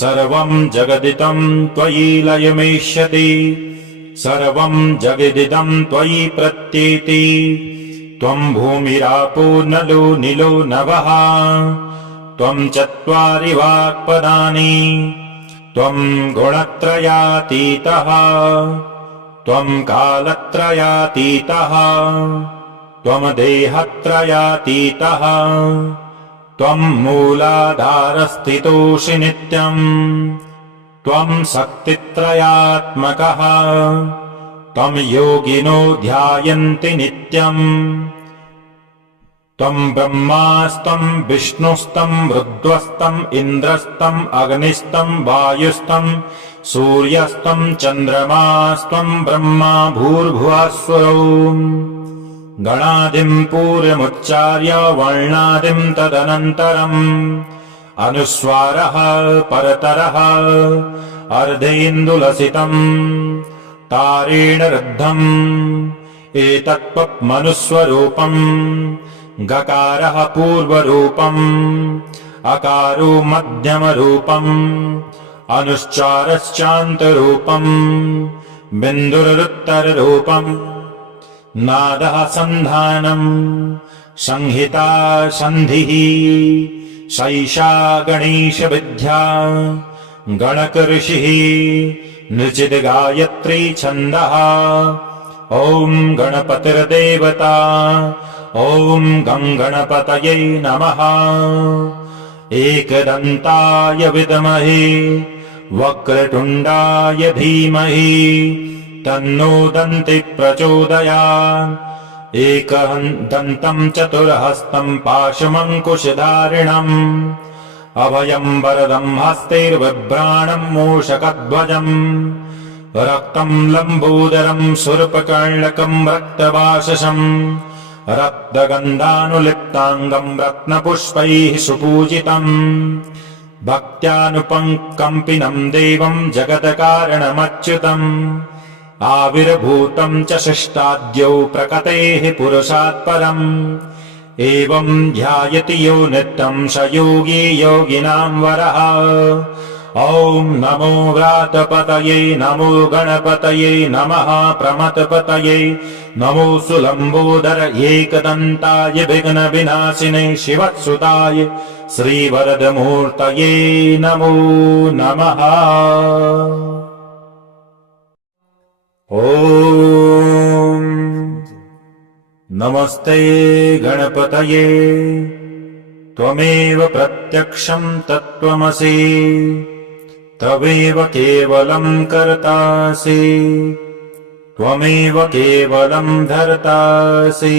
सर्वम् जगदिदम् त्वयि लयमेष्यति सर्वम् जगदिदम् त्वयि प्रत्येति त्वम् भूमिरापो नलो निलो नभः त्वम् चत्वारि वाक्पदानि त्वम् गुणत्रयातीतः त्वम् कालत्रयातीतः त्वम् देहत्रयातीतः त्वम् मूलाधारस्थितोऽसि नित्यम् त्वम् शक्तित्रयात्मकः त्वम् योगिनो ध्यायन्ति नित्यम् त्वम् ब्रह्मास्त्वम् विष्णुस्त्वम् रुद्रस्त्वम् इन्द्रस्त्वम् अग्निस्त्वम् वायुस्त्वम् सूर्यस्त्वम् चन्द्रमास्त्वम् ब्रह्मा भूर्भुवः स्वरौ गणादिम् पूर्वमुच्चार्य वर्णादिम् तदनन्तरम् अनुस्वारः परतरः अर्धेन्दुलसितम् तारेण रुद्धम् एतत्त्वमनुस्वरूपम् गकारः पूर्वरूपम् अकारो मध्यमरूपम् अनुश्चारश्चान्तरूपम् बिन्दुरुत्तररूपम् नादः सन्धानम् संहिता सन्धिः सैषा गणेशविद्या गणकऋषिः नृचिद्गायत्री छन्दः ॐ गणपतिर्देवता ॐ गं गणपतये नमः एकदन्ताय विद्महे वक्रतुण्डाय धीमहि तन्नो दन्ति प्रचोदयात् एकदन्तम् चतुर्हस्तम् पाशमङ्कुशधारिणम् अभयम् वरदम् हस्तैर्बिभ्राणम् मूषकध्वजम् रक्तम् लम्बोदरम् शूर्पकर्णकम् रक्तवाससम् रक्तगन्धानुलिप्ताङ्गम् रत्नपुष्पैः सुपूजितम् भक्त्यानुपङ्कम्पिनम् देवम् जगत्कारणमच्युतम् आविर्भूतम् च शिष्टाद्यौ प्रकटेः पुरुषात् परम् एवम् ध्यायति यो नित्यम् स योगी योगिनाम् वरः ॐ नमो व्रातपतये नमो गणपतये नमः प्रमथपतये नमो सुलम्बोदर एकदन्ताय विघ्नविनाशिने शिवसुताय श्रीवरदमूर्तये नमो नमः ॐ नमस्ते गणपतये त्वमेव प्रत्यक्षं तत्त्वमसि तवेव केवलं कर्तासि त्वमेव केवलं धर्तासि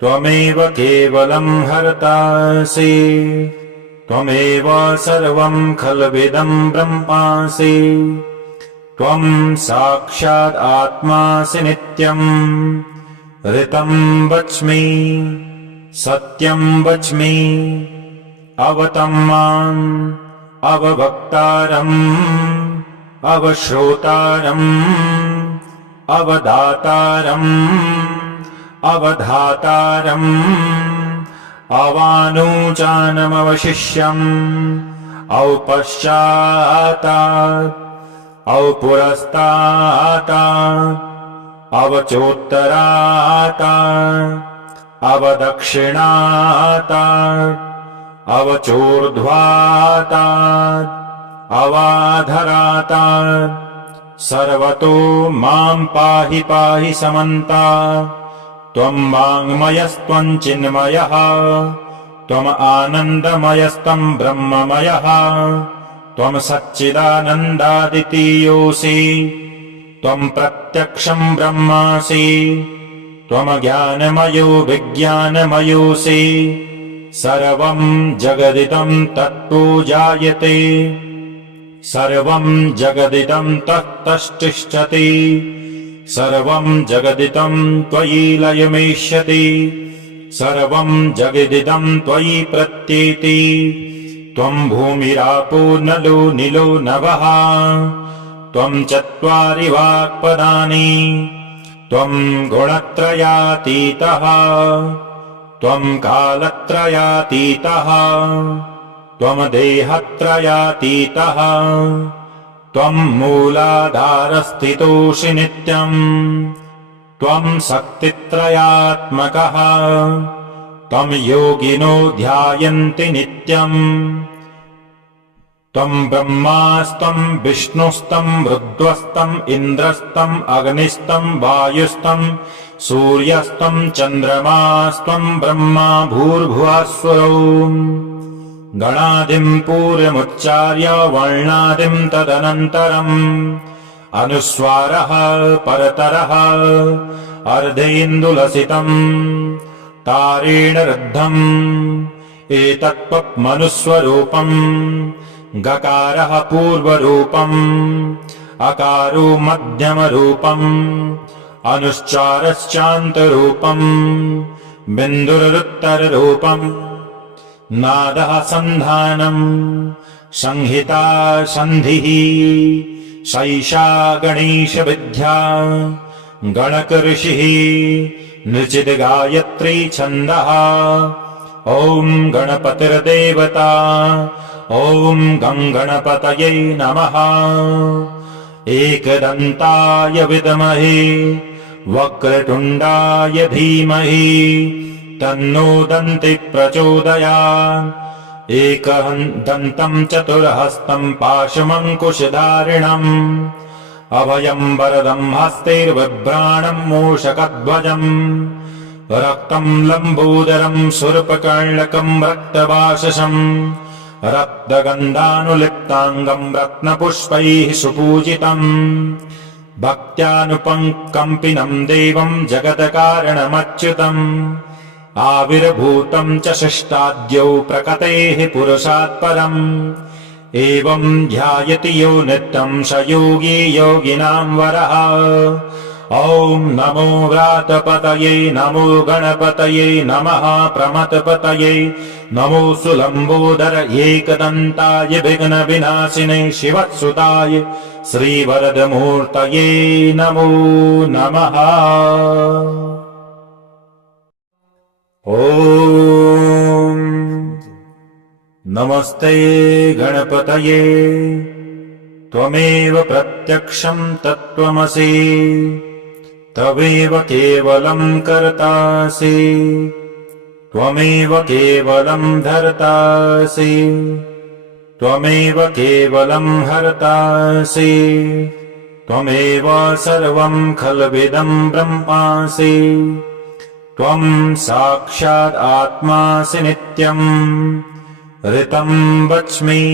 त्वमेव केवलं हर्तासि त्वमेव सर्वं खल्विदं ब्रह्मासि त्वं साक्षात् आत्मासि नित्यम् ऋतं वच्मि सत्यं वच्मि अवतं माम् अववक्तारम् अवश्रोतारम् अवदातारम् अवधातारम् अवानुचानमवशिष्यम् औपश्चातात् औपुरस्तातात् अवचोत्तरातात् अवदक्षिणातात् अवचोर्ध्वातात् अवाधरातात् सर्वतो मां पाहि पाहि समन्तात् त्वं वाङ्मयस्त्वं चिन्मयः त्वम् आनन्दमयस्तं ब्रह्ममयः त्वं सच्चिदानन्दादितीयोऽसि त्वं प्रत्यक्षं ब्रह्मासि त्वं ज्ञानमयो विज्ञानमयोऽसि सर्वं जगदिदं तत्तो जायते सर्वं जगदिदं तत्तष्टिष्ठति सर्वं जगदिदं त्वयि लयमेष्यति सर्वं जगदिदं त्वयि प्रत्येति त्वं भूमिरापो नलो निलो नभः त्वं चत्वारि वाक्पदानि त्वं गुणत्रयातीतः त्वं कालत्रयातीतः त्वं देहत्रयातीतः त्वं मूलाधारस्थितोऽसि नित्यम् त्वं शक्तित्रयात्मकः त्वं योगिनो ध्यायन्ति नित्यम् त्वं ब्रह्मास्तं विष्णुस्तं रुद्रस्तं इन्द्रस्तं अग्निस्तं वायुस्तं सूर्यस्तं चन्द्रमास्तं ब्रह्मा भूर्भुवस्सुरौ गणादिं पूर्वमुच्चार्य वर्णादिं तदनन्तरम् अनुस्वारः परतरः अर्धेन्दुलसितम् तारेण रुद्धम् एतत्त्वमनुस्वरूपम् गकारः पूर्वरूपम् अकारो मध्यमरूपम् अनुश्चारश्चान्तरूपम् बिन्दुरुत्तररूपम् नादः सन्धानम् संहिता सन्धिः सैषा गणेशविद्या गणकऋषिः नृचिद्गायत्री छन्दः ॐ गणपतिर्देवता ॐ गणपतये नमः एकदन्ताय विद्महे वक्रतुण्डाय धीमहि तन्नो दन्ति प्रचोदयात् एकदन्तं चतुर्हस्तं पाशमङ्कुशधारिणम् अभयं वरदं हस्तैर्बिभ्राणं मूषकध्वजम् रक्तं लम्बोदरं शूर्पकर्णकं रक्तवाससम् रक्तगन्धानुलिप्ताङ्गं रत्नपुष्पैः सुपूजितम् भक्त्यानुकम्पिनं देवं जगत्कारणमच्युतम् आविर्भूतं च शिष्टाद्यौ प्रकृतेः पुरुषात् परम् एवं ध्यायति यो नित्यं स योगी योगिनां वरः ॐ नमो व्रातपतये नमो गणपतये नमः प्रमथपतये नमो सुलम्बोदर एकदन्ताय विघ्नविनाशिने शिवसुताय श्रीवरदमूर्तये नमो नमः ॐ नमस्ते गणपतये त्वमेव प्रत्यक्षं तत्त्वमसि तवेव केवलं कर्तासि त्वमेव केवलं धर्तासि त्वमेव केवलं हर्तासि त्वमेव सर्वं खल्विदं ब्रह्मासि त्वं साक्षात् आत्मासि नित्यम् ऋतं वच्मि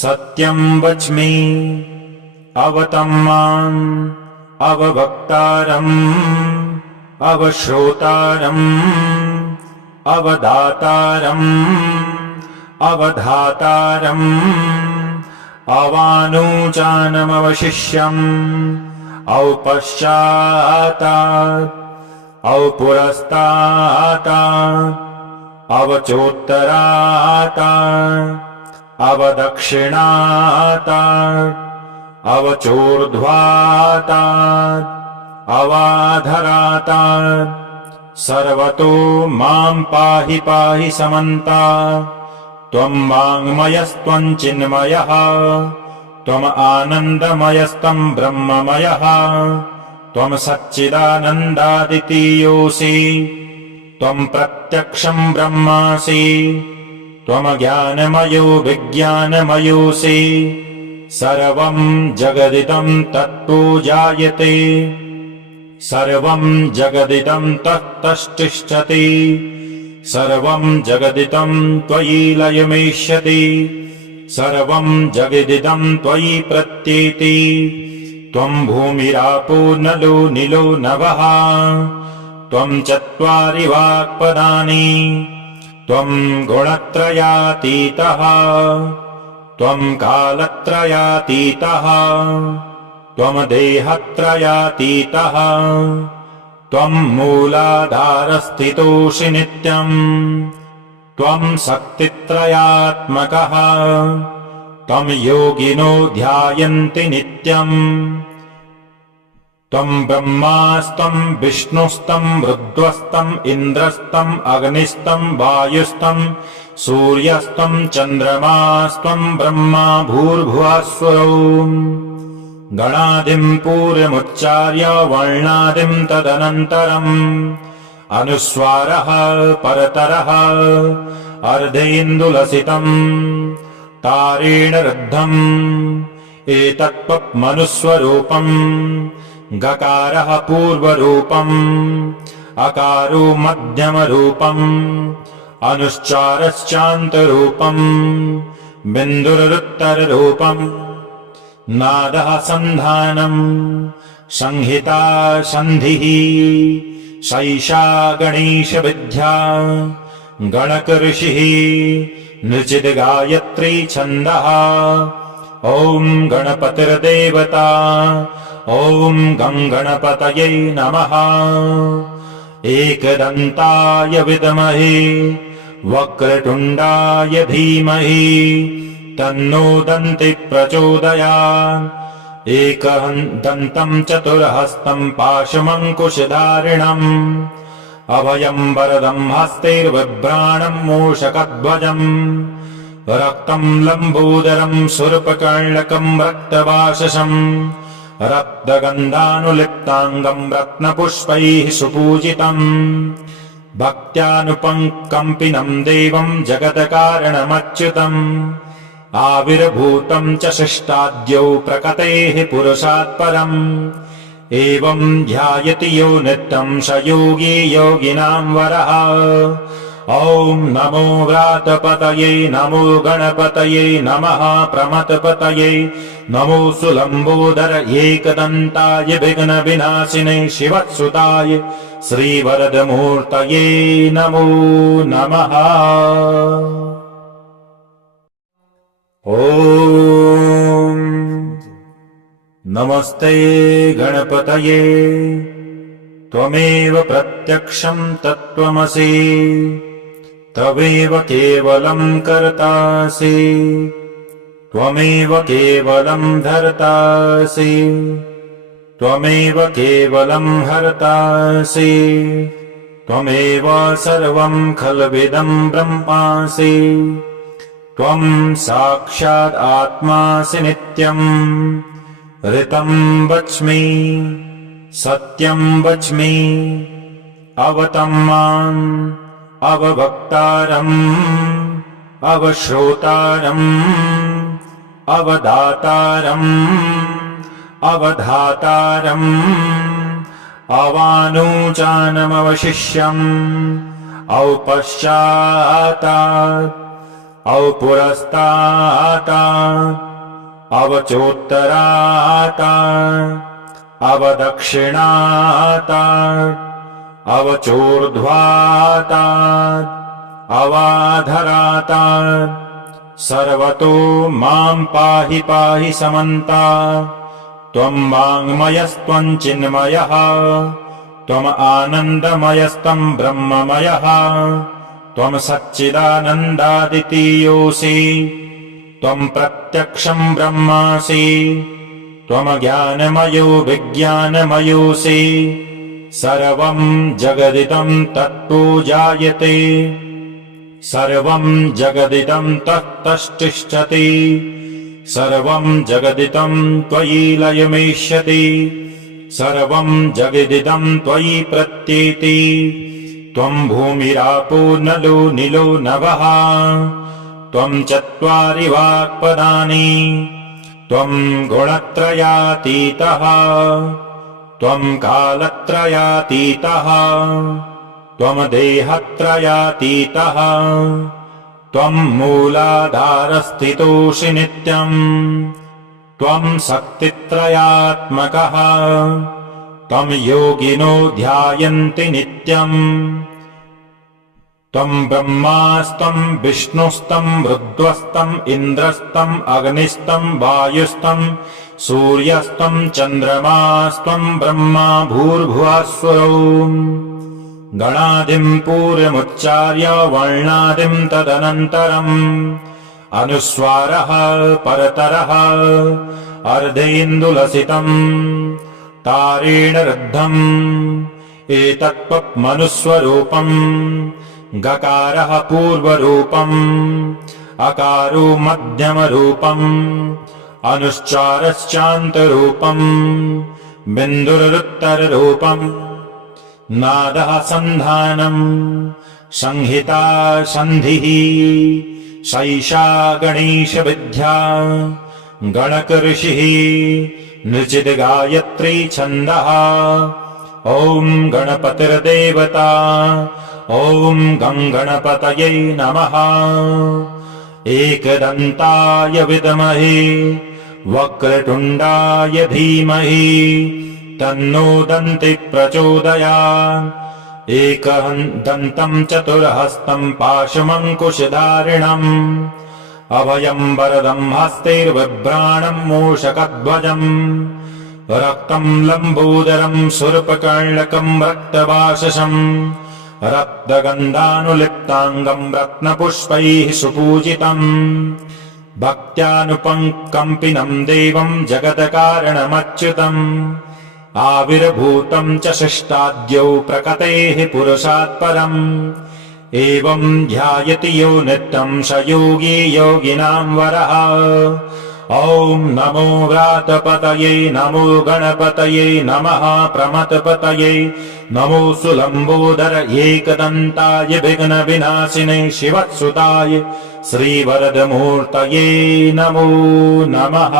सत्यं वच्मि अवतं माम् अववक्तारम् अवश्रोतारम् अवदातारम् अवधातारम् अवानुचानमवशिष्यम् औपश्चातात् औपुरस्तातात् अवचोत्तरातात् अवदक्षिणातात् अवचोर्ध्वातात् अवाधरातात् सर्वतो मां पाहि पाहि समन्तात् त्वं वाङ्मयस्त्वं चिन्मयः त्वम् आनन्दमयस्तं ब्रह्ममयः त्वं सच्चिदानन्दादितीयोऽसि त्वं प्रत्यक्षं ब्रह्मासि त्वं ज्ञानमयो विज्ञानमयोऽसि सर्वं जगदिदं तत्तो जायते सर्वं जगदिदं तत्तष्टिष्ठति सर्वं जगदिदं त्वयि लयमेष्यति सर्वं जगदिदं त्वयि प्रत्येति त्वं भूमिरापो नलो निलो नभः त्वं चत्वारि वाक्पदानि त्वं गुणत्रयातीतः त्वं कालत्रयातीतः त्वं देहत्रयातीतः त्वं मूलाधारस्थितोऽसि नित्यम् त्वं शक्तित्रयात्मकः त्वं योगिनो ध्यायन्ति नित्यम् त्वं ब्रह्मास्तं विष्णुस्तं रुद्रस्तं इन्द्रस्तं अग्निस्तं वायुस्तं सूर्यस्तं चन्द्रमास्तं ब्रह्मा भूर्भुवस्सुरौ गणादिं पूर्वमुच्चार्य वर्णादिं तदनन्तरम् अनुस्वारः परतरः अर्धेन्दुलसितम् तारेण रुद्धम् एतत्त्वमनुस्वरूपम् गकारः पूर्वरूपम् अकारो मध्यमरूपम् अनुश्चारश्चान्तरूपम् बिन्दुरुत्तररूपम् नादः सन्धानम् संहिता सन्धिः सैषा गणेशविद्या गणकऋषिः नृचिद्गायत्री छन्दः ॐ गणपतिर्देवता ॐ गणपतये नमः एकदन्ताय विद्महे वक्रतुण्डाय धीमहि तन्नो दन्ति प्रचोदयात् एकदन्तम् चतुर्हस्तम् पाशमङ्कुशधारिणम् अभयम् वरदम् हस्तैर्बिभ्राणम् मूषकध्वजम् रक्तम् लम्बोदरम् शूर्पकर्णकम् रक्तवाससम् रक्तगन्धानुलिप्ताङ्गम् रत्नपुष्पैः सुपूजितम् भक्त्यानुपङ्कम्पिनम् देवम् जगत्कारणमच्युतम् आविर्भूतम् च शिष्टाद्यौ प्रकटेः पुरुषात् परम् एवम् ध्यायति यो नित्यम् स योगी योगिनाम् वरः ॐ नमो व्रातपतये नमो गणपतये नमः प्रमथपतये नमो सुलम्बोदर एकदन्ताय विघ्नविनाशिने शिवसुताय श्रीवरदमूर्तये नमो नमः। ॐ नमस्ते गणपतये त्वमेव प्रत्यक्षम् तत्त्वमसि तवेव केवलम् कर्तासि त्वमेव केवलम् धर्तासि त्वमेव केवलम् हर्तासि त्वमेव सर्वम् खल्विदम् ब्रह्मासि त्वम् साक्षात् आत्मासि नित्यम् ऋतम् वच्मि सत्यम् वच्मि अवतम् माम् अवभक्तारम् अवश्रोतारम् अवदातारम् अवधातारम् अवानुचानमवशिष्यम् औपश्चातात् औपुरस्तातात् अवचोत्तरातात् अवदक्षिणातात् अवचोर्ध्वातात् अवाधरातात् सर्वतो माम् पाहि पाहि समन्तात् त्वम् वाङ्मयस्त्वम् चिन्मयः त्वम् आनन्दमयस्त्वम् ब्रह्ममयः त्वम् सच्चिदानन्दादितीयोऽसि त्वम् प्रत्यक्षम् ब्रह्मासि त्वम् ज्ञानमयो विज्ञानमयोऽसि सर्वम् जगदिदम् तत्तो जायते सर्वम् जगदिदम् तत्तश्चिष्ठति सर्वम् जगदिदम् त्वयि लयमेष्यति सर्वम् जगदिदम् त्वयि प्रत्येति त्वम् भूमिरापो नलो निलो नभः त्वम् चत्वारि वाक्पदानि त्वम् गुणत्रयातीतः त्वम् कालत्रयातीतः त्वम् देहत्रयातीतः त्वम् मूलाधारस्थितोऽसि नित्यम् त्वम् शक्तित्रयात्मकः त्वम् योगिनो ध्यायन्ति नित्यम् त्वम् ब्रह्मास्त्वम् विष्णुस्त्वम् रुद्रस्त्वम् इन्द्रस्त्वम् अग्निस्त्वम् वायुस्त्वम् सूर्यस्त्वम् चन्द्रमास्त्वम् ब्रह्मा भूर्भुवस्वरौ गणादिम् पूर्वमुच्चार्य वर्णादिम् तदनन्तरम् अनुस्वारः परतरः अर्धेन्दुलसितम् तारेण रुद्धम् एतत्त्वमनुस्वरूपम् गकारः पूर्वरूपम् अकारो मध्यमरूपम् अनुश्चारश्चान्तरूपम् बिन्दुरुत्तररूपम् नादः सन्धानम् संहिता सन्धिः सैषा गणेशविद्या गणकऋषिः नृचिद्गायत्री छन्दः ॐ गणपतिर्देवता ॐ गङ्गणपतये नमः एकदन्ताय विद्महे वक्रतुण्डाय धीमहि तन्नो दन्ति प्रचोदयात् एकदन्तम् चतुर्हस्तम् पाशमङ्कुशधारिणम् अभयम् वरदम् हस्तैर्बिभ्राणम् मूषकध्वजम् रक्तम् लम्बोदरम् शूर्पकर्णकम् रक्तवाससम् रक्तगन्धानुलिप्ताङ्गम् रत्नपुष्पैः सुपूजितम् भक्त्यानुपङ्कम्पिनम् देवम् जगत्कारणमच्युतम् आविर्भूतम् च शिष्टाद्यौ प्रकृतेः पुरुषात् परम् एवम् ध्यायति यो नित्यम् स योगी योगिनाम् वरः ॐ नमो व्रातपतये नमो गणपतये नमः प्रमथपतये नमो सुलम्बोदर एकदन्ताय विघ्नविनाशिने शिवत्सुताय श्रीवरदमूर्तये नमो नमः।